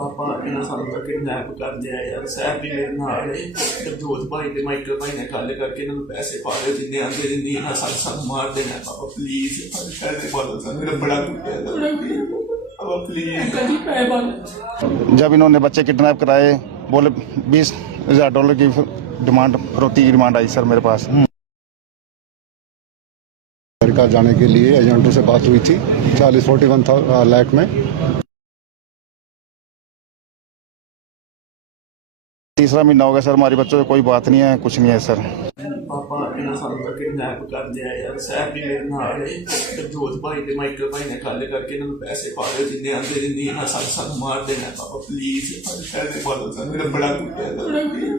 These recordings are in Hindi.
पापा इन्होंने सानू तो किडनैप कर दिया यार। सैफ भी मेरे नाल है, जगजोत भाई ते माइकल भाई ने गल करके इन्होंने पैसे पा दे, जिन्ने आंदे जिंदी इन्होंने सानू मार देना। पापा प्लीज पैसे पा दो, मेरा बड़ा कुटिया पापा प्लीज। जब इन्होंने बच्चे किडनैप कराए, बोले $20,000 की डिमांड, फरोती की डिमांड आई सर मेरे पास। अमेरिका जाने के लिए एजेंटों से बात हुई थी 41 लाख में। तीसरा महीना हो गया सर, हमारे बच्चों से कोई बात नहीं है, कुछ नहीं है सर। पापा इन्होंने सानू तो किडनैप कर दिया यार। सैफ भी मेरे नाल है, जगजोत भाई ते माइकल भाई ने गल करके इन्होंने पैसे पा दे, जिन्ने आंदे जिंदी इन्होंने सानू मार देना। पापा प्लीज पैसे पा दो, मेरा बड़ा कुटिया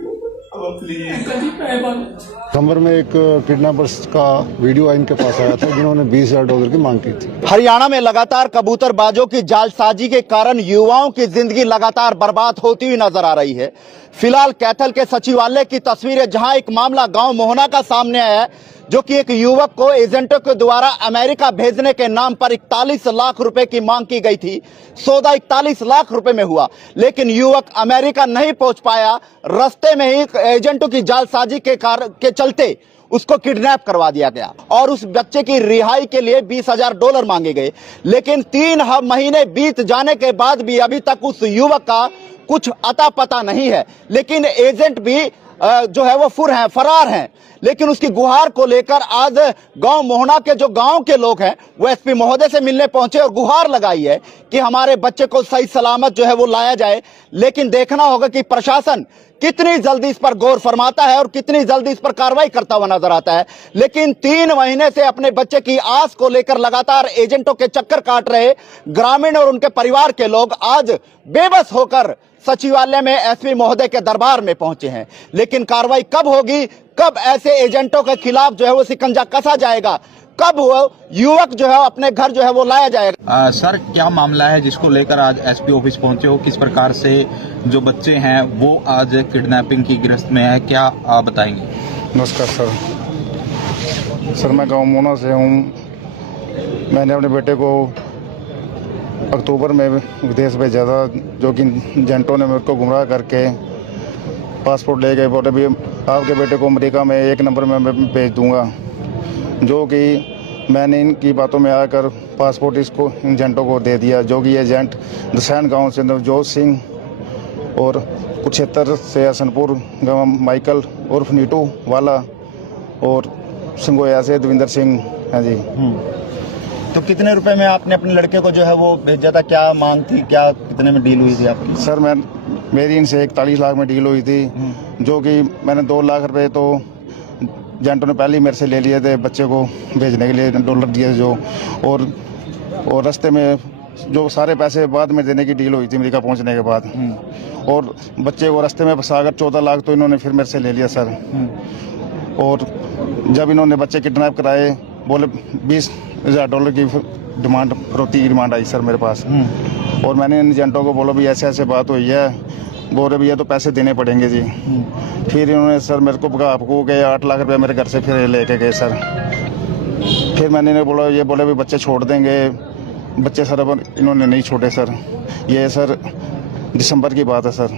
पापा प्लीज। दिसंबर में एक किडनैपर्स का वीडियो इनके पास आया था जिन्होंने $20,000 की मांग की थी। हरियाणा में लगातार कबूतरबाजों की जालसाजी के कारण युवाओं की जिंदगी लगातार बर्बाद होती हुई नजर आ रही है। फिलहाल कैथल के सचिवालय की तस्वीरें, जहां एक मामला गांव मोहना का सामने आया है, जो कि एक युवक को एजेंटों के द्वारा अमेरिका भेजने के नाम पर 41 लाख रुपए की मांग की गई थी। सौदा 41 लाख रुपए में हुआ, लेकिन युवक अमेरिका नहीं पहुंच पाया। रास्ते में ही एजेंटों की जालसाजी के चलते उसको किडनैप करवा दिया गया और उस बच्चे की रिहाई के लिए $20,000 मांगे गए। लेकिन 3 महीने बीत जाने के बाद भी अभी तक उस युवक का कुछ अता पता नहीं है। लेकिन एजेंट भी जो है वो फरार हैं। लेकिन उसकी गुहार को लेकर आज गांव मोहना के जो गांव के लोग हैं वो एसपी महोदय से मिलने पहुंचे और गुहार लगाई है कि हमारे बच्चे को सही सलामत जो है वो लाया जाए। लेकिन देखना होगा कि प्रशासन कितनी जल्दी इस पर गौर फरमाता है और कितनी जल्दी इस पर कार्रवाई करता हुआ नजर आता है। लेकिन 3 महीने से अपने बच्चे की आस को लेकर लगातार एजेंटों के चक्कर काट रहे ग्रामीण और उनके परिवार के लोग आज बेबस होकर सचिवालय में एसपी महोदय के दरबार में पहुंचे हैं। लेकिन कार्रवाई कब होगी, कब ऐसे एजेंटों के खिलाफ जो है वो शिकंजा कसा जाएगा, कब वो युवक जो है अपने घर जो है वो लाया जाएगा। सर, क्या मामला है जिसको लेकर आज एसपी ऑफिस पहुंचे हो? किस प्रकार से जो बच्चे हैं वो आज किडनैपिंग की गिरफ्त में है, क्या आप बताएंगे? नमस्कार सर, मैं गांव मोहना से हूं। मैंने अपने बेटे को अक्टूबर में विदेश भेजा था, जो कि एजेंटों ने मेरे को गुमराह करके पासपोर्ट ले गए। बोले भी आपके बेटे को अमेरिका में 1 नंबर में मैं भेज दूंगा, जो कि मैंने इनकी बातों में आकर पासपोर्ट इसको एजेंटों को दे दिया। जो कि एजेंट दसैन गांव से नवजोत सिंह और कुरुक्षेत्र से हसनपुर गांव माइकल उर्फ नीटू वाला और संगोया से दविंदर सिंह है जी। तो कितने रुपए में आपने अपने लड़के को जो है वो भेजा था? क्या मांग थी, क्या कितने में डील हुई थी आपकी? सर मेरी इनसे 41 लाख में डील हुई थी, जो कि मैंने 2 लाख रुपए तो एजेंटों ने पहले ही मेरे से ले लिए थे बच्चे को भेजने के लिए, डॉलर दिए जो, और रास्ते में जो सारे पैसे बाद में देने की डील हुई थी अमेरिका पहुंचने के बाद। और बच्चे को रास्ते में फंसाकर 14 लाख तो इन्होंने फिर मेरे से ले लिया सर। और जब इन्होंने बच्चे किडनैप कराए, बोले $20,000 की डिमांड, फरोती की डिमांड आई सर मेरे पास। और मैंने इन एजेंटों को बोला भी ऐसे ऐसे बात हुई है, बोल रहे भैया तो पैसे देने पड़ेंगे जी। फिर इन्होंने सर मेरे को भगा आपको गए 8 लाख रुपए मेरे घर से फिर लेके गए सर। फिर मैंने इन्हें बोला, ये बोले भी बच्चे छोड़ देंगे, बच्चे सर अब इन्होंने नहीं छोड़े सर। ये सर दिसंबर की बात है सर,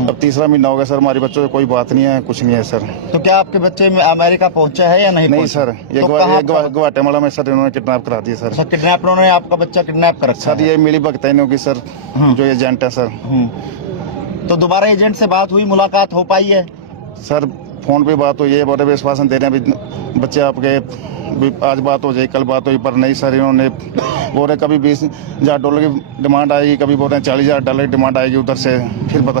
अब 3रा महीना हो गया सर, हमारे बच्चों से कोई बात नहीं है, कुछ नहीं है सर। तो क्या आपके बच्चे में अमेरिका पहुंचा है या नहीं? नहीं सर, ये तो ग्वाटेमाला में सर इन्होंने किडनैप करा दिया सर। किडनैपरों ने आपका बच्चा किडनैप कर सर, ये मिली भगतैनियों की सर, जो एजेंट है सर। तो दोबारा एजेंट से बात हुई, मुलाकात हो पाई है? सर फोन पे बात हुई है, बोले भी आश्वासन दे रहे हैं बच्चे आपके, आज बात हो जाए, कल बात हुई, पर नहीं सर। इन्होंने बोल रहे कभी $20,000 की डिमांड आएगी, कभी बोल रहे हैं $40,000 की डिमांड आएगी उधर से, फिर पता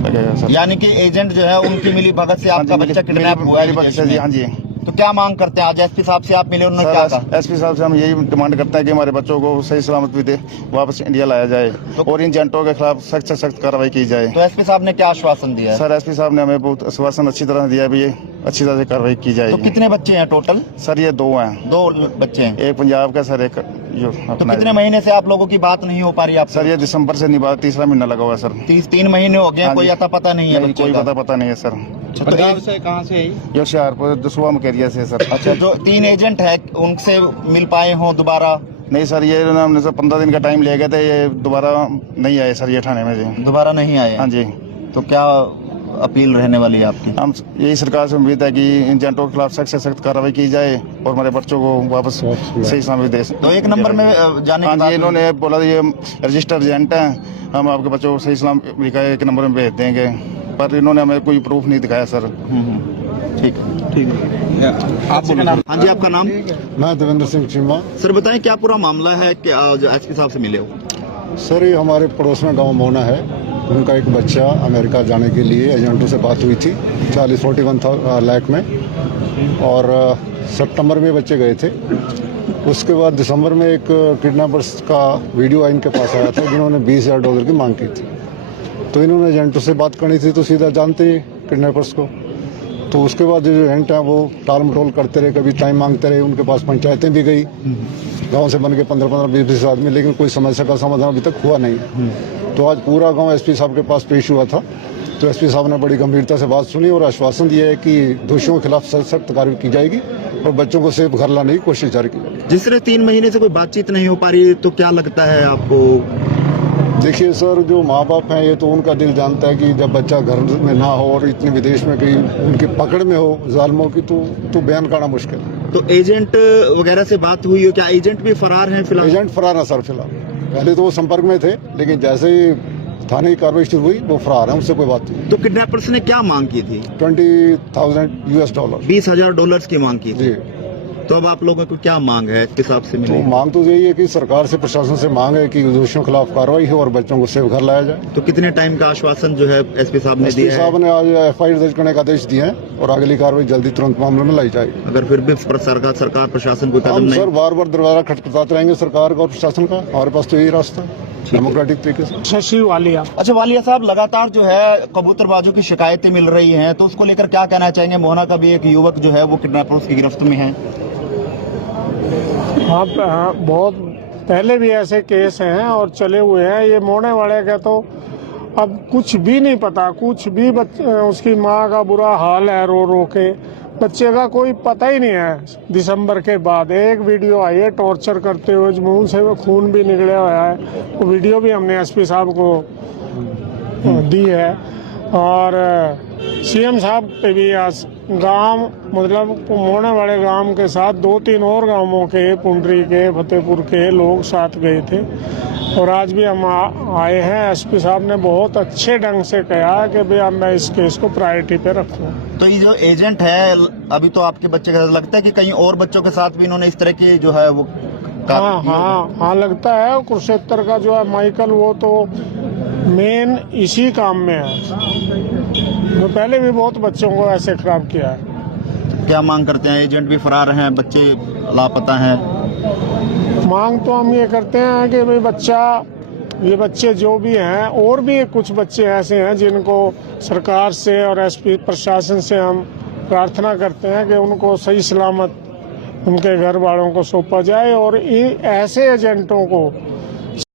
लगेगा सर। यानी कि एजेंट जो है उनकी मिली भगत से आपका बच्चा किडनैप हुआ है जी? हाँ जी। तो क्या मांग करते हैं? आज एसपी साहब से आप मिले, उन्होंने क्या कहा? एसपी साहब से हम यही डिमांड करते हैं कि हमारे बच्चों को सही सलामत वापस इंडिया लाया जाए और इन एजेंटों के खिलाफ सख्त से सख्त कार्रवाई की जाए। तो एसपी साहब ने क्या आश्वासन दिया? सर एसपी साहब ने हमें बहुत आश्वासन अच्छी तरह दिया भी, ये अच्छी तरह से कार्रवाई की जाएगी। तो कितने बच्चे हैं टोटल? सर ये 2 हैं। 2 बच्चे हैं, एक पंजाब का सर, एक जो तो कितने महीने से आप लोगों की बात नहीं हो पा रही? आप सर ये दिसंबर से नहीं बात, 3रा महीना लगा हुआ सर। 3 महीने हो गए, कोई अता पता नहीं है? कोई पता नहीं है सर। पंजाब से कहाँ से? ये होशियारपुर दसवा मकेरिया से सर। अच्छा, जो 3 एजेंट है उनसे मिल पाए हो दोबारा? नहीं सर, ये ना हमने सर 15 दिन का टाइम ले गए थे, ये दोबारा नहीं आए सर ये थाने में जी। दोबारा नहीं आए? हाँ जी। तो क्या अपील रहने वाली है आपकी? हम यही सरकार से उम्मीद है कि इन एजेंटों के खिलाफ सख्त से सख्त कार्रवाई की जाए और हमारे बच्चों को वापस सही सलामत दे। तो 1 नंबर में जाने हाँ के बाद जी, इन्होंने बोला ये रजिस्टर्ड एजेंट हैं, हम आपके बच्चों को सही सलाम 1 नंबर में भेज देंगे, पर इन्होंने हमें कोई प्रूफ नहीं दिखाया सर। ठीक है। आप बोलो। हाँ जी, आपका नाम? मैं देवेंद्र सिंह चीमा। सर बताएं क्या पूरा मामला है कि जो एसपी साहब से मिले हो? सर ये हमारे पड़ोस में गांव मोहना है, उनका एक बच्चा अमेरिका जाने के लिए एजेंटों से बात हुई थी 41 लाख में, और सितंबर में बच्चे गए थे। उसके बाद दिसंबर में एक किडनैपर्स का वीडियो इनके पास आया था जिन्होंने $20,000 की मांग की थी। तो इन्होंने एजेंटों से बात करनी थी तो सीधा जानते ही किडनैपर्स को। तो उसके बाद जो एजेंट हैं वो टाल मटोल करते रहे, कभी टाइम मांगते रहे, उनके पास पंचायतें भी गई, गांव से बन के 15-15, 20-20 आदमी, लेकिन कोई समस्या का समाधान अभी तक हुआ नहीं। तो आज पूरा गांव एसपी साहब के पास पेश हुआ था, तो एसपी साहब ने बड़ी गंभीरता से बात सुनी और आश्वासन दिया है कि दोषियों के खिलाफ सख्त कार्रवाई की जाएगी और बच्चों को सेफ घर लाने की कोशिश जारी की जाएगी। जिस तरह 3 महीने से कोई बातचीत नहीं हो पा रही है, तो क्या लगता है आपको? देखिए सर, जो माँ बाप हैं ये तो उनका दिल जानता है कि जब बच्चा घर में ना हो और इतने विदेश में कहीं उनकी पकड़ में हो जालिमों की, तो बयान करना मुश्किल है। तो एजेंट वगैरह से बात हुई हो? क्या एजेंट भी फरार हैं फिलहाल? एजेंट फरार है सर फिलहाल। पहले तो वो संपर्क में थे, लेकिन जैसे ही थाने की कार्रवाई शुरू हुई वो फरार है, उनसे कोई बात नहीं। तो किडनैपर्स ने क्या मांग की थी? $20,000 $20,000 की मांग की थी। जी। तो अब आप लोगों को क्या मांग है इसके हिसाब से तो मिलेगी? मांग तो यही है कि सरकार से, प्रशासन से मांग है कि दोषियों के खिलाफ कार्रवाई हो और बच्चों को सेफ घर लाया जाए। तो कितने टाइम का आश्वासन जो है एसपी साहब ने एसपी दिया है? साहब ने आज FIR दर्ज करने का आदेश दिए हैं और अगली कार्रवाई जल्दी तुरंत मामले में लाई जाएगी। अगर फिर भी सरकार प्रशासन कोई कदम हम नहीं? सर बार बार दरवाजा खटखटाते रहेंगे सरकार का और प्रशासन का, हमारे पास तो यही रास्ता है डेमोक्रेटिक तरीके से। शशि वालिया। अच्छा वालिया साहब, लगातार जो है कबूतरबाजों की शिकायतें मिल रही हैं, तो उसको लेकर क्या कहना चाहेंगे? मोहना का भी एक युवक जो है वो किडनैपर्स की गिरफ्त में है। हाँ, बहुत पहले भी ऐसे केस हैं और चले हुए हैं। ये मोहने वाले का तो अब कुछ भी नहीं पता, कुछ भी उसकी माँ का बुरा हाल है, रो रो के। बच्चे का कोई पता ही नहीं है। दिसंबर के बाद एक वीडियो आई है टॉर्चर करते हुए, मुंह से वो खून भी निकला हुआ है, वो वीडियो भी हमने एसपी साहब को दी है। और सीएम साहब पे भी आज गांव, मतलब मोहने वाले गांव के साथ 2-3 और गांवों के, पुंडरी के, फतेहपुर के लोग साथ गए थे। और आज भी हम आए हैं। एसपी साहब ने बहुत अच्छे ढंग से कहा कि भाई अब मैं इस केस को प्रायोरिटी पे रखूं। तो ये जो एजेंट है, अभी तो आपके बच्चे का लगता है कि कहीं और बच्चों के साथ भी इन्होंने इस तरह की जो है वो हाँ लगता है। कुरुक्षेत्र का जो है माइकल, वो तो मेन इसी काम में है। वो पहले भी बहुत बच्चों को ऐसे खराब किया है। क्या मांग करते हैं? एजेंट भी फरार हैं, बच्चे लापता हैं। मांग तो हम ये करते हैं कि भाई ये बच्चे जो भी हैं, और भी कुछ बच्चे ऐसे हैं जिनको सरकार से और एसपी प्रशासन से हम प्रार्थना करते हैं कि उनको सही सलामत उनके घर वालों को सौंपा जाए और ऐसे एजेंटों को